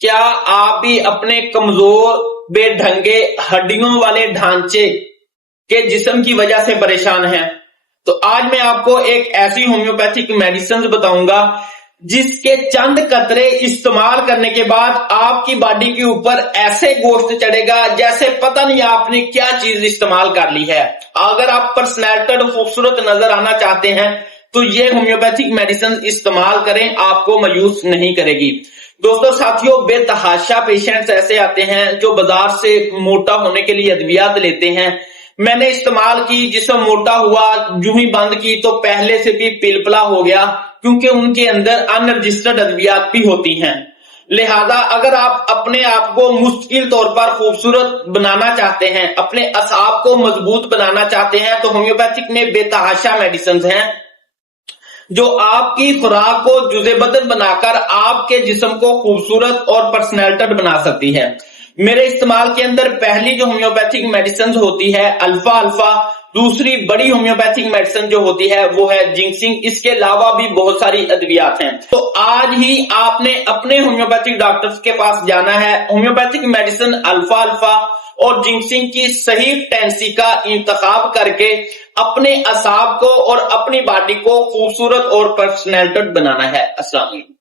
کیا آپ بھی اپنے کمزور بے ڈھنگے ہڈیوں والے ڈھانچے کے جسم کی وجہ سے پریشان ہیں؟ تو آج میں آپ کو ایک ایسی ہومیوپیتھک میڈیسن بتاؤں گا جس کے چند قطرے استعمال کرنے کے بعد آپ کی باڈی کے اوپر ایسے گوشت چڑھے گا جیسے پتہ نہیں آپ نے کیا چیز استعمال کر لی ہے۔ اگر آپ پرسنالٹی خوبصورت نظر آنا چاہتے ہیں تو یہ ہومیوپیتھک میڈیسن استعمال کریں، آپ کو مایوس نہیں کرے گی۔ دوستو ساتھیوں، بے تحاشا پیشنٹس ایسے آتے ہیں جو بازار سے موٹا ہونے کے لیے ادویات لیتے ہیں۔ میں نے استعمال کی، جسم موٹا ہوا، جو ہی بند کی تو پہلے سے بھی پلپلا ہو گیا، کیونکہ ان کے اندر ان رجسٹرڈ ادویات بھی ہوتی ہیں۔ لہذا اگر آپ اپنے آپ کو مستقل طور پر خوبصورت بنانا چاہتے ہیں، اپنے اعصاب کو مضبوط بنانا چاہتے ہیں، تو ہومیوپیتھک میں بے تحاشا میڈیسنز ہیں جو آپ کی خوراک کو جزء بدل بنا کر آپ کے جسم کو خوبصورت اور پرسنالٹڈ بنا سکتی ہے۔ میرے استعمال کے اندر پہلی جو ہومیوپیتھک میڈیسن ہوتی ہے الفا، دوسری بڑی ہومیوپیتھک میڈیسن جو ہوتی ہے وہ ہے جنکسنگ۔ اس کے علاوہ بھی بہت ساری ادویات ہیں۔ تو آج ہی آپ نے اپنے ہومیوپیتھک ڈاکٹرز کے پاس جانا ہے، ہومیوپیتھک میڈیسن الفا اور جنکسنگ کی صحیح ٹینسی کا انتخاب کر کے اپنے اعصاب کو اور اپنی باڈی کو خوبصورت اور پرسنالٹڈ بنانا ہے۔ السلام علیکم۔